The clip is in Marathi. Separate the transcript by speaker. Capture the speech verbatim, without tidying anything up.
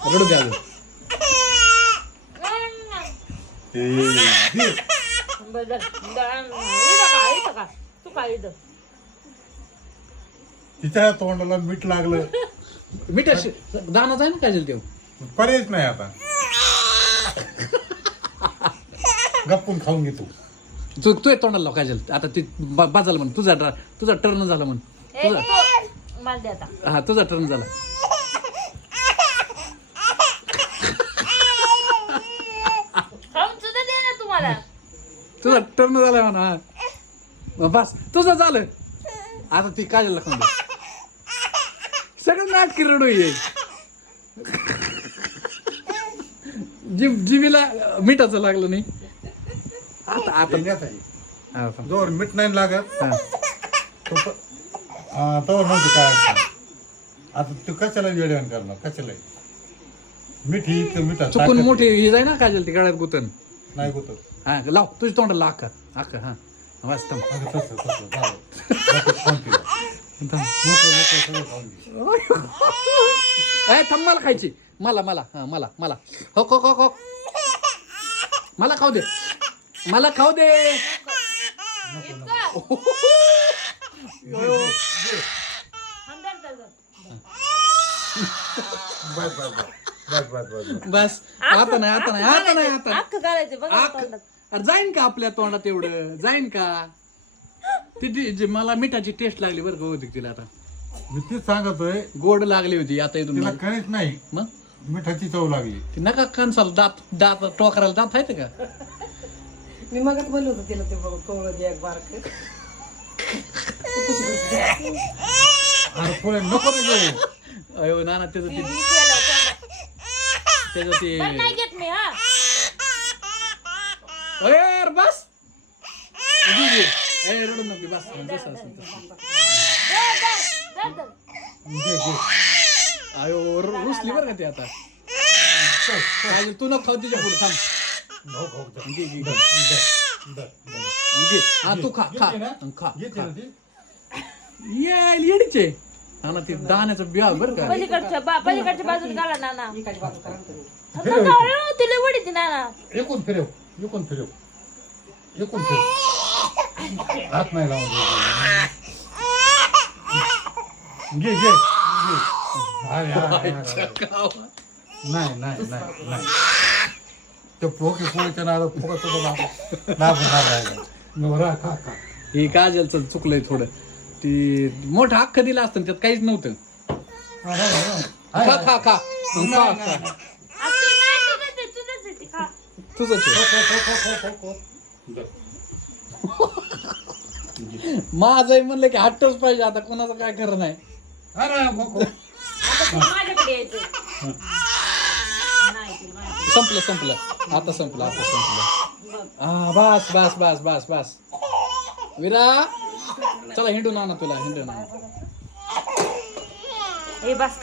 Speaker 1: रडू द्या
Speaker 2: तिच्या तोंडाला मीठ लागलं.
Speaker 1: मीठ दानाच आहे ना काय तेव
Speaker 2: पर्यायच नाही आता. गप्पून खाऊन घे तू.
Speaker 1: तू तू तोंडाला लाव काजल आता ती बाजाला म्हण तुझा ड्रा- तुझा टर्न झाला म्हण तुझा हा तुझा टर्न झाला. तुझा टर्न झाला म्हणा हा बस तुझं झालं आता ती काजलला खाऊन दे. सगळं नाटकी रडू ये जीभ जिभीला मिठाचं लागलं नाही आता आता हा, हा.
Speaker 2: जोर मीठ नाही लागत
Speaker 1: हा.
Speaker 2: तवर म्हणते काय अडचण. आता तू कशाला वेळेवान करणार कशाला मीठ ही इतकं मिठा
Speaker 1: चुकून मोठी ही जाय ना काजल ती गळ्यात गुतन
Speaker 2: नाही होत.
Speaker 1: हा लाव तुझ्या तोंडाला आका आका हा वाच थांब.
Speaker 2: तसं तसं झालं. बाकी खाऊन घे.
Speaker 1: थांब.
Speaker 2: मोकळं मोकळं सगळं खाऊन घे.
Speaker 1: ए थांब मला खायची मला मला हा मला मला हो हो हो हो मला खाऊ दे मला खाऊ दे.
Speaker 2: बस बस बस बस बस बस.
Speaker 1: बस आता नाही आता नाही आता नाही आता
Speaker 3: अख्खं घालायचं बघा
Speaker 1: आक-
Speaker 3: तोंडात.
Speaker 1: अरे जाईन का आपल्या तोंडात एवढं जाईन का ती ती- जी मला मिठाची टेस्ट लागली बरं का होती तिला आता
Speaker 2: मी तीच सांगतोय
Speaker 1: गोड लागली होती आता इथून
Speaker 2: तिला
Speaker 1: मला.
Speaker 2: कळीच नाही
Speaker 1: मग
Speaker 2: मिठाची चव लागली.
Speaker 1: ती नका कणसाला दात दात टोकराला दात आहेत का
Speaker 4: मी मगच बोललो होतो तिला ते बघ कोवळं घे एक बारक.
Speaker 2: अरे पुढे नको रे जाऊ.
Speaker 1: अयो नाना त्याचं
Speaker 3: मी
Speaker 1: ते
Speaker 3: केलं तोंडात.
Speaker 1: त्याचं ते
Speaker 3: पण नाही घेत मी हा
Speaker 1: अरे यार बस घे, घे. ए रडू नको बस जसं असेल तसं.
Speaker 3: धर, धर, धर, धर.
Speaker 2: घे घे.
Speaker 1: अयो रु- रुसली बरं का ते आता काय तू नको खाऊ तिच्या पुढे थांब
Speaker 2: भाऊ, भाऊ, धर.
Speaker 1: घे घे घे.
Speaker 2: धर, धर, धर.
Speaker 1: घे हा तू खा खा
Speaker 2: घेते ना?
Speaker 1: खा
Speaker 2: घेते
Speaker 1: खा.
Speaker 2: ना ती?
Speaker 1: येईल येडीचे हा ना ते दाण्याचं बिया बरं का
Speaker 3: पलीकडच्या बा पलीकडच्या बाजूने घाला नाना
Speaker 4: इकाची बाजू करा ना तुम्ही.
Speaker 3: तिला वडीची नाना
Speaker 2: एकूण फिरव एकूण फिरव एकूण फिरव. हात नाही लावून घे घे घे. अरे, अरे, अरे, अरे. नाही नाही नाही नाही ते पोके पोळीच्या नादात फुकट सुद्धा दाब दाबून राहिला. खा खा.
Speaker 1: हे काजलचं चुकलंय थोडं ती मोठं अख्खं दिलं असतं ना, त्यात काहीच नव्हतं
Speaker 2: हा, हा, हा.
Speaker 1: खा खा खा खा खा
Speaker 3: आ, तू नाही, तुझंच आहे, तुझंच आहे ते, खा.
Speaker 1: तुझंच आहे.
Speaker 2: खो, खो, खो, खो, खो, खो.
Speaker 1: माझंही म्हणलं की हट्टच पाहिजे आता कोणाचं काय खरं नाही
Speaker 2: अरे, खो, खो.
Speaker 3: आता तू माझ्याकडे यायचं नाही तुला माहिती.
Speaker 1: संपलं संपलं आता संपलं आता संपलं हा बस बस बस बस बस विरा चला हिंडून आणा तुला हिंडून आणा
Speaker 3: हे बस